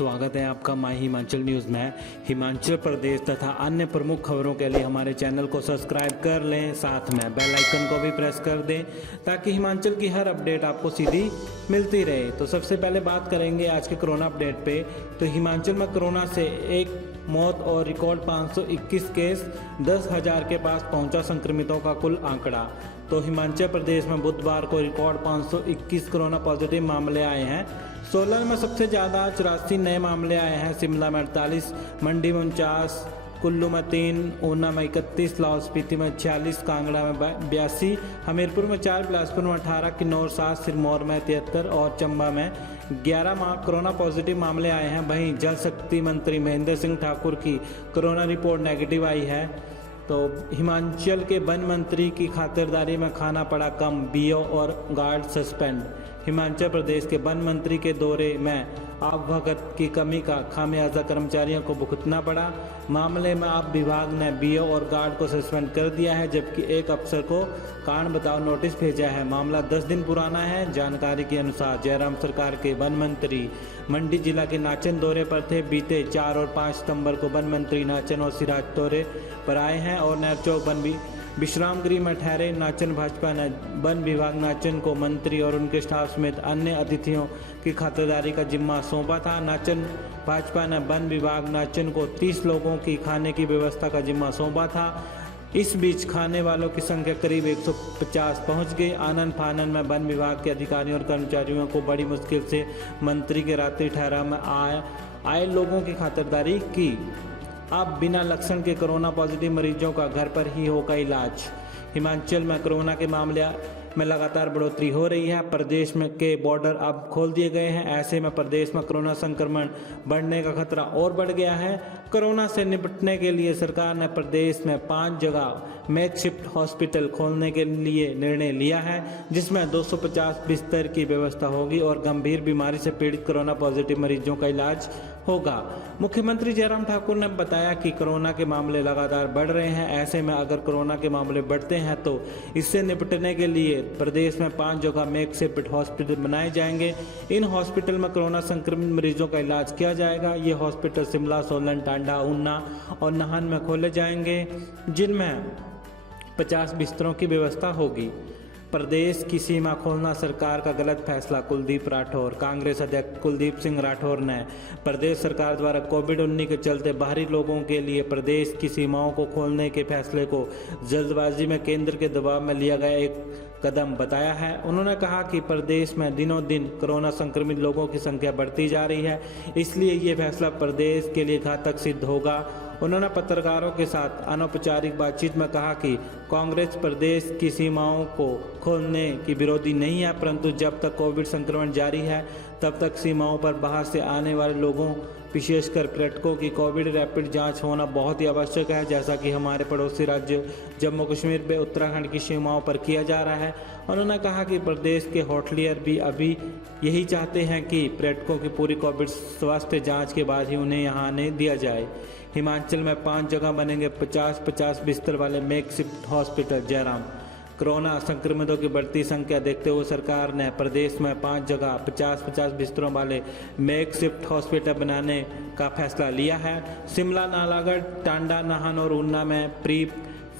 स्वागत है आपका माई हिमाचल न्यूज़ में। हिमाचल प्रदेश तथा अन्य प्रमुख खबरों के लिए हमारे चैनल को सब्सक्राइब कर लें, साथ में बेल आइकन को भी प्रेस कर दें ताकि हिमाचल की हर अपडेट आपको सीधी मिलती रहे। तो सबसे पहले बात करेंगे आज के कोरोना अपडेट पे। तो हिमाचल में कोरोना से एक मौत और रिकॉर्ड 521 केस, 10,000 के पास पहुंचा संक्रमितों का कुल आंकड़ा। तो हिमाचल प्रदेश में बुधवार को रिकॉर्ड 521 कोरोना पॉजिटिव मामले आए हैं। सोलन में सबसे ज़्यादा 84 नए मामले आए हैं। शिमला में 48, मंडी में 49, कुल्लू में 3, ऊना में 31, लाहौल स्पीति में 46, कांगड़ा में 82, हमीरपुर में 4, बिलासपुर में 18, किन्नौर 7, सिरमौर में 73 और चंबा में 11 कोरोना पॉजिटिव मामले आए हैं। वहीं जल शक्ति मंत्री महेंद्र सिंह ठाकुर की कोरोना रिपोर्ट नेगेटिव आई है। तो हिमाचल के वन मंत्री की खातिरदारी में खाना पड़ा कम, बीओ और गार्ड सस्पेंड। हिमाचल प्रदेश के वन मंत्री के दौरे में आवभगत की कमी का खामियाजा कर्मचारियों को भुगतना पड़ा। मामले में अब विभाग ने बीओ और गार्ड को सस्पेंड कर दिया है, जबकि एक अफसर को कारण बताओ नोटिस भेजा है। मामला 10 दिन पुराना है। जानकारी के अनुसार जयराम सरकार के वन मंत्री मंडी जिला के नाचन दौरे पर थे। बीते 4 और 5 सितंबर को वन मंत्री नाचन और सिराज दौरे पर आए हैं और नैरचौक वन विश्राम गृह में ठहरे। नाचन भाजपा ने वन विभाग नाचन को मंत्री और उनके स्टाफ समेत अन्य अतिथियों की खातिरदारी का जिम्मा सौंपा था। नाचन भाजपा ने वन विभाग नाचन को 30 लोगों की खाने की व्यवस्था का जिम्मा सौंपा था। इस बीच खाने वालों की संख्या करीब 150 पहुंच गई। आनन फानन में वन विभाग के अधिकारियों और कर्मचारियों को बड़ी मुश्किल से मंत्री के रात्रि ठहराव में आए लोगों की खातिरदारी की। अब बिना लक्षण के कोरोना पॉजिटिव मरीजों का घर पर ही होगा इलाज। हिमाचल में कोरोना के मामले में लगातार बढ़ोतरी हो रही है। प्रदेश में के बॉर्डर अब खोल दिए गए हैं। ऐसे में प्रदेश में कोरोना संक्रमण बढ़ने का खतरा और बढ़ गया है। कोरोना से निपटने के लिए सरकार ने प्रदेश में 5 जगह मेकशिफ्ट हॉस्पिटल खोलने के लिए निर्णय लिया है, जिसमें 250 बिस्तर की व्यवस्था होगी और गंभीर बीमारी से पीड़ित कोरोना पॉजिटिव मरीजों का इलाज होगा। मुख्यमंत्री जयराम ठाकुर ने बताया कि कोरोना के मामले लगातार बढ़ रहे हैं। ऐसे में अगर कोरोना के मामले बढ़ते हैं तो इससे निपटने के लिए प्रदेश में 5 जगह मेकशिफ्ट हॉस्पिटल बनाए जाएंगे। इन हॉस्पिटल में कोरोना संक्रमित मरीजों का इलाज किया जाएगा। ये हॉस्पिटल शिमला, सोलन, टांडा, ऊना और नाहन में खोले जाएंगे, जिनमें 50 बिस्तरों की व्यवस्था होगी। प्रदेश की सीमा खोलना सरकार का गलत फैसला, कुलदीप राठौर। कांग्रेस अध्यक्ष कुलदीप सिंह राठौर ने प्रदेश सरकार द्वारा कोविड-19 के चलते बाहरी लोगों के लिए प्रदेश की सीमाओं को खोलने के फैसले को जल्दबाजी में केंद्र के दबाव में लिया गया एक कदम बताया है। उन्होंने कहा कि प्रदेश में दिनों दिन कोरोना संक्रमित लोगों की संख्या बढ़ती जा रही है, इसलिए ये फैसला प्रदेश के लिए घातक सिद्ध होगा। उन्होंने पत्रकारों के साथ अनौपचारिक बातचीत में कहा कि कांग्रेस प्रदेश की सीमाओं को खोलने की विरोधी नहीं है, परंतु जब तक कोविड संक्रमण जारी है तब तक सीमाओं पर बाहर से आने वाले लोगों, विशेषकर पर्यटकों की कोविड रैपिड जांच होना बहुत ही आवश्यक है, जैसा कि हमारे पड़ोसी राज्य जम्मू कश्मीर में उत्तराखंड की सीमाओं पर किया जा रहा है। उन्होंने कहा कि प्रदेश के होटलियर भी अभी यही चाहते हैं कि पर्यटकों की पूरी कोविड स्वास्थ्य जांच के बाद ही उन्हें यहाँ आने दिया जाए। हिमाचल में 5 जगह बनेंगे 50-50 बिस्तर वाले मेकशिफ्ट हॉस्पिटल। जयराम, कोरोना संक्रमितों की बढ़ती संख्या देखते हुए सरकार ने प्रदेश में 5 जगह 50-50 बिस्तरों वाले मेकशिफ्ट हॉस्पिटल बनाने का फैसला लिया है। शिमला, नालागढ़, टांडा, नाहन और ऊना में प्री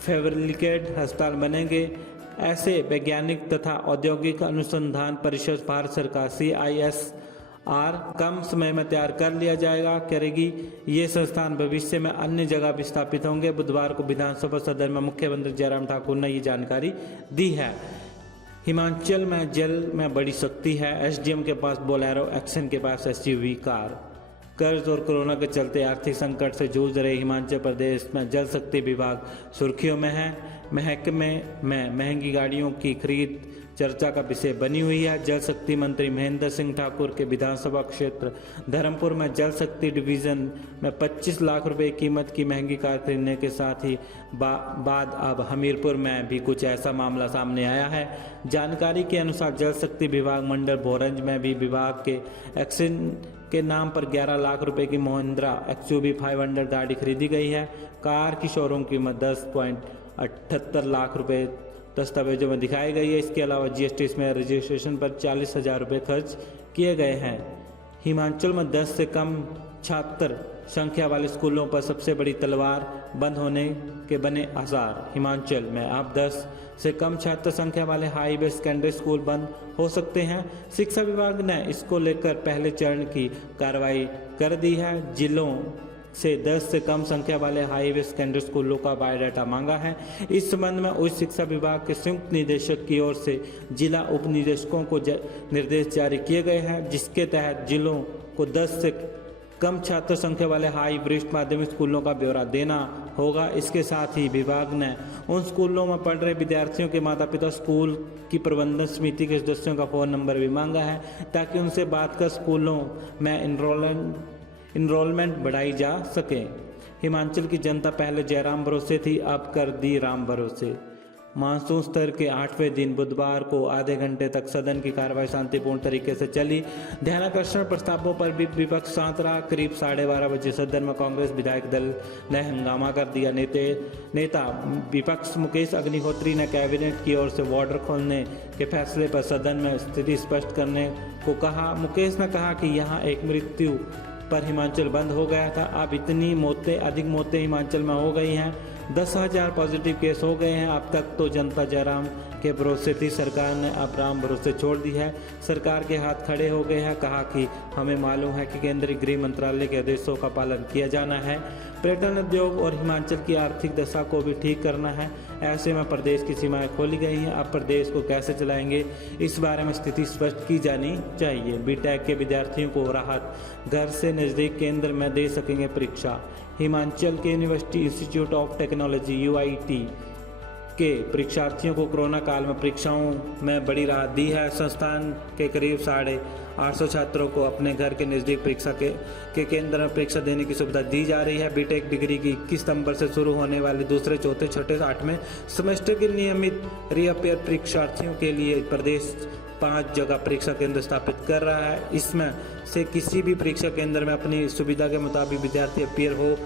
फैब्रिकेटेड अस्पताल बनेंगे। ऐसे वैज्ञानिक तथा औद्योगिक अनुसंधान परिषद भारत सरकार CISR कम समय में तैयार कर लिया करेगी। ये संस्थान भविष्य में अन्य जगह भी स्थापित होंगे। बुधवार को विधानसभा सदन में मुख्यमंत्री जयराम ठाकुर ने ये जानकारी दी है। हिमाचल में जल में बड़ी शक्ति है। SDM के पास बोलेरो, एक्शन के पास SUV कार। कर्ज और कोरोना के चलते आर्थिक संकट से जूझ रहे हिमाचल प्रदेश में जल शक्ति विभाग सुर्खियों में है। महकमे में महंगी गाड़ियों की खरीद चर्चा का विषय बनी हुई है। जल शक्ति मंत्री महेंद्र सिंह ठाकुर के विधानसभा क्षेत्र धर्मपुर में जल शक्ति डिवीजन में 25 लाख रुपए कीमत की महंगी कार खरीदने के साथ ही बाद अब हमीरपुर में भी कुछ ऐसा मामला सामने आया है। जानकारी के अनुसार जल शक्ति विभाग मंडल भोरंज में भी विभाग के एक्शन के नाम पर 11 लाख रुपए की महिंद्रा XUV 500 गाड़ी खरीदी गई है। कार की शोरूम कीमत 10.78 लाख रुपए दस्तावेजों में दिखाई गई है। इसके अलावा GST में रजिस्ट्रेशन पर 40,000 रुपये खर्च किए गए हैं। हिमाचल में 10 से कम छात्र संख्या वाले स्कूलों पर सबसे बड़ी तलवार, बंद होने के बने आसार। हिमाचल में अब 10 से कम छात्र संख्या वाले हाई वे सेकेंडरी स्कूल बंद हो सकते हैं। शिक्षा विभाग ने इसको लेकर पहले चरण की कार्रवाई कर दी है। जिलों से 10 से कम संख्या वाले हाई वे सेकेंडरी स्कूलों का बायोडाटा मांगा है। इस संबंध में उच्च शिक्षा विभाग के संयुक्त निदेशक की ओर से जिला उप निदेशकों को निर्देश जारी किए गए हैं, जिसके तहत जिलों को 10 से कम छात्र संख्या वाले हाई वरिष्ठ माध्यमिक स्कूलों का ब्यौरा देना होगा। इसके साथ ही विभाग ने उन स्कूलों में पढ़ रहे विद्यार्थियों के माता पिता, स्कूल की प्रबंधन समिति के सदस्यों का फ़ोन नंबर भी मांगा है, ताकि उनसे बात कर स्कूलों में इनरोलमेंट बढ़ाई जा सके। हिमाचल की जनता पहले जयराम भरोसे थी, अब कर दी राम भरोसे। मानसून स्तर के 8वें दिन बुधवार को आधे घंटे तक सदन की कार्रवाई शांतिपूर्ण तरीके से चली। ध्यानाकर्षण प्रस्तावों पर भी विपक्ष शांत रहा। करीब 12:30 बजे सदन में कांग्रेस विधायक दल ने हंगामा कर दिया। नेता विपक्ष मुकेश अग्निहोत्री ने कैबिनेट की ओर से बॉर्डर खोलने के फैसले पर सदन में स्थिति स्पष्ट करने को कहा। मुकेश ने कहा कि यहाँ एक मृत्यु पर हिमाचल बंद हो गया था, अब इतनी अधिक मौतें हिमाचल में हो गई हैं। 10,000 पॉजिटिव केस हो गए हैं। अब तक तो जनता जयराम के भरोसे थी, सरकार ने अब राम भरोसे छोड़ दी है। सरकार के हाथ खड़े हो गए हैं। कहा कि हमें मालूम है कि केंद्रीय गृह मंत्रालय के आदेशों का पालन किया जाना है। पर्यटन उद्योग और हिमाचल की आर्थिक दशा को भी ठीक करना है। ऐसे में प्रदेश की सीमाएं खोली गई हैं। अब प्रदेश को कैसे चलाएंगे, इस बारे में स्थिति स्पष्ट की जानी चाहिए। बीटेक के विद्यार्थियों को राहत, घर से नज़दीक केंद्र में दे सकेंगे परीक्षा। हिमाचल के university institute of technology UIT के परीक्षार्थियों को कोरोना काल में परीक्षाओं में बड़ी राहत दी है। संस्थान के करीब 850 छात्रों को अपने घर के नज़दीक परीक्षा के केंद्र में परीक्षा देने की सुविधा दी जा रही है। बीटेक डिग्री की 21 सितंबर से शुरू होने वाले दूसरे, चौथे, छठे, 8वें सेमेस्टर के नियमित रीअपेयर परीक्षार्थियों के लिए प्रदेश 5 जगह परीक्षा केंद्र स्थापित कर रहा है। इसमें से किसी भी परीक्षा केंद्र में अपनी सुविधा के मुताबिक विद्यार्थी अपियर हो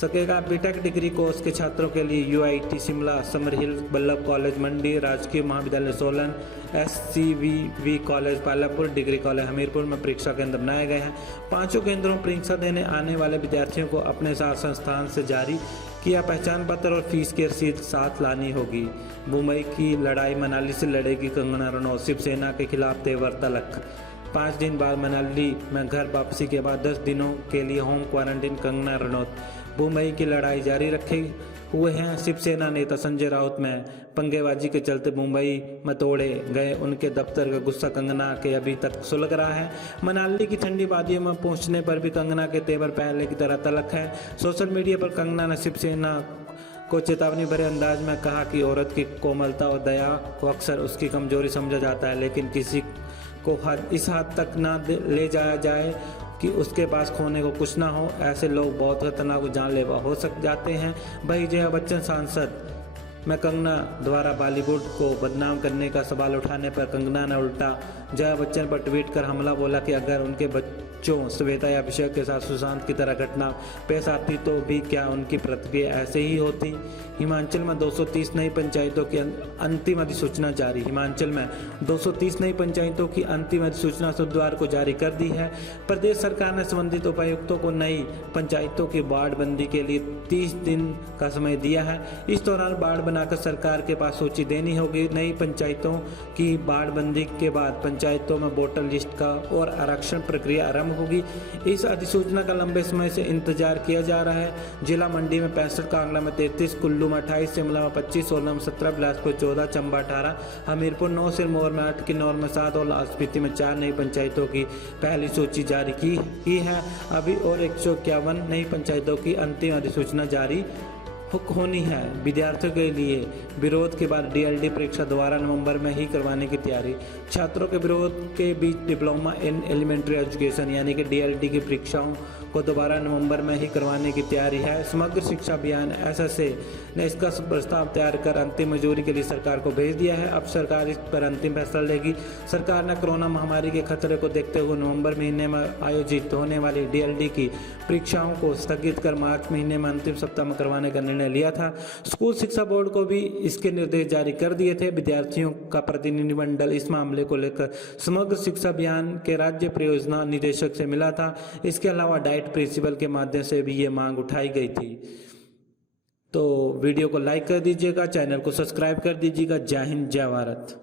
सकेगा। बीटेक डिग्री कोर्स के छात्रों के लिए UIT शिमला, समर हिल, बल्लभ कॉलेज मंडी, राजकीय महाविद्यालय Solan, SCVV college Palapur, degree college Hamirpur में परीक्षा केंद्र बनाए गए हैं। 5 केंद्रों में परीक्षा देने आने वाले विद्यार्थियों को अपने साथ संस्थान से जारी किया पहचान पत्र और फीस की रसीद साथ लानी होगी। मुंबई की लड़ाई मनाली से लड़ेगी कंगना रनौत, शिवसेना के खिलाफ तेवर तलक। 5 दिन बाद मनाली में घर वापसी के बाद 10 दिनों के लिए होम क्वारंटीन कंगना रनौत। मुंबई की लड़ाई जारी रखे हुए हैं। शिवसेना नेता संजय राउत में पंगेबाजी के चलते मुंबई में तोड़े गए उनके दफ्तर का गुस्सा कंगना के अभी तक सुलग रहा है। मनाली की ठंडी वादियों में पहुंचने पर भी कंगना के तेवर पहले की तरह तलक है। सोशल मीडिया पर कंगना ने शिवसेना को चेतावनी भरे अंदाज में कहा कि औरत की कोमलता और दया को अक्सर उसकी कमजोरी समझा जाता है, लेकिन किसी को इस हद तक ना ले जाया जाए कि उसके पास खोने को कुछ ना हो। ऐसे लोग बहुत खतरनाक जानलेवा हो जाते हैं। वही जया बच्चन सांसद में कंगना द्वारा बॉलीवुड को बदनाम करने का सवाल उठाने पर कंगना ने उल्टा जया बच्चन पर ट्वीट कर हमला बोला कि अगर उनके बच्चों श्वेता या अभिषेक के साथ सुशांत की तरह घटना पेश आती तो भी क्या उनकी प्रतिक्रिया ऐसे ही होती। हिमाचल में 230 नई पंचायतों की अंतिम अधिसूचना जारी। हिमाचल में 230 नई पंचायतों की अंतिम अधिसूचना बुधवार को जारी कर दी है। प्रदेश सरकार ने संबंधित उपायुक्तों को नई पंचायतों की बाड़बंदी के लिए 30 दिन का समय दिया है। इस दौरान बाड़ बनाकर सरकार के पास सूची देनी होगी। नई पंचायतों की बाड़बंदी के बाद पंचायतों में वोटर लिस्ट का और आरक्षण प्रक्रिया आरंभ होगी। इस अधिसूचना का लंबे समय से इंतजार किया जा रहा है। जिला मंडी में 65, कांगड़ा में 33, कुल्लू में 28, शिमला में 25, सोलन में 17, बिलासपुर 14, चंबा 18, हमीरपुर 9, सिरमौर में 8, किन्नौर में 7 और लाहौल स्पीति में 4 नई पंचायतों की पहली सूची जारी की है। अभी और 151 नई पंचायतों की अंतिम अधिसूचना जारी होनी है। विद्यार्थियों के लिए विरोध के बाद DLD परीक्षा दोबारा नवंबर में ही करवाने की तैयारी। छात्रों के विरोध के बीच डिप्लोमा इन एलिमेंट्री एजुकेशन यानी कि DLD की परीक्षाओं को दोबारा नवंबर में ही करवाने की तैयारी है। समग्र शिक्षा अभियान SSA ने इसका प्रस्ताव तैयार कर अंतिम मंजूरी के लिए सरकार को भेज दिया है। अब सरकार इस पर अंतिम फैसला लेगी। सरकार ने कोरोना महामारी के खतरे को देखते हुए नवंबर महीने में आयोजित होने वाली DLD की परीक्षाओं को स्थगित कर मार्च महीने में अंतिम सप्ताह में करवाने का निर्णय निर्णय लिया था। स्कूल शिक्षा बोर्ड को भी इसके निर्देश जारी कर दिए थे। विद्यार्थियों का प्रतिनिधिमंडल इस मामले को लेकर समग्र शिक्षा अभियान के राज्य परियोजना निदेशक से मिला था। इसके अलावा डाइट प्रिंसिपल के माध्यम से भी ये मांग उठाई गई थी। तो वीडियो को लाइक कर दीजिएगा, चैनल को सब्सक्राइब कर दीजिएगा। जय हिंद, जय भारत।